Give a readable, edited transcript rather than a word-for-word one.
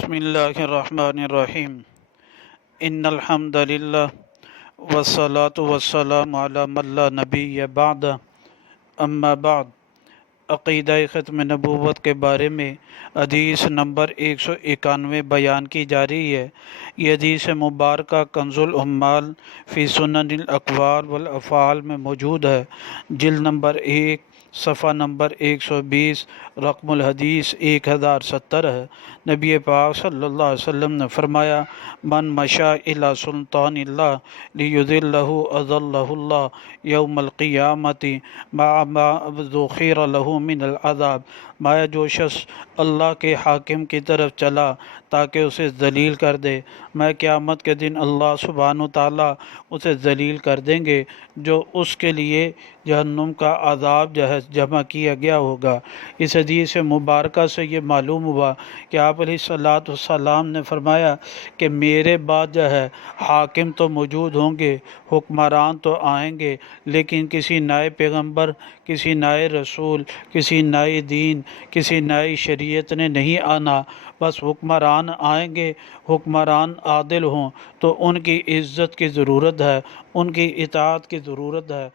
بسم اللہ الرحمن الرحیم ان الحمد للہ والصلاة والسلام علی من لا نبی بعد اما بعد عقیدہ ختم نبوت کے بارے میں حدیث نمبر 191 بیان کی جا رہی ہے۔ یہ حدیث مبارکہ کنز العمال فی سنن الاقوال والافعال میں موجود ہے، جلد نمبر 1 صفحہ نمبر 120، رقم الحدیث 1070 ہے۔ نبی پاک صلی اللہ علیہ وسلم نے فرمایا، من مشى الی سلطان اللہ لیذلہ اذلہ اللہ یوم القیامۃ مع ما ذخر لہ من العذاب۔ مایا جو شخص اللہ کے حاکم کی طرف چلا تاکہ اسے ذلیل کر دے، میں قیامت کے دن اللہ سبحانہ وتعالیٰ اسے ذلیل کر دیں گے جو اس کے لیے جہنم کا عذاب جمع کیا گیا ہوگا۔ اس حدیث مبارکہ سے یہ معلوم ہوا کہ آپ علیہ الصلوۃ والسلام نے فرمایا کہ میرے بعد حاکم تو موجود ہوں گے، حکمران تو آئیں گے، لیکن کسی نئے پیغمبر، کسی نئے رسول، کسی نئے دین، کسی نئی شریعت نے نہیں آنا۔ بس حکمران آئیں گے، حکمران عادل ہوں تو ان کی عزت کی ضرورت ہے، ان کی اطاعت کی ضرورت ہے۔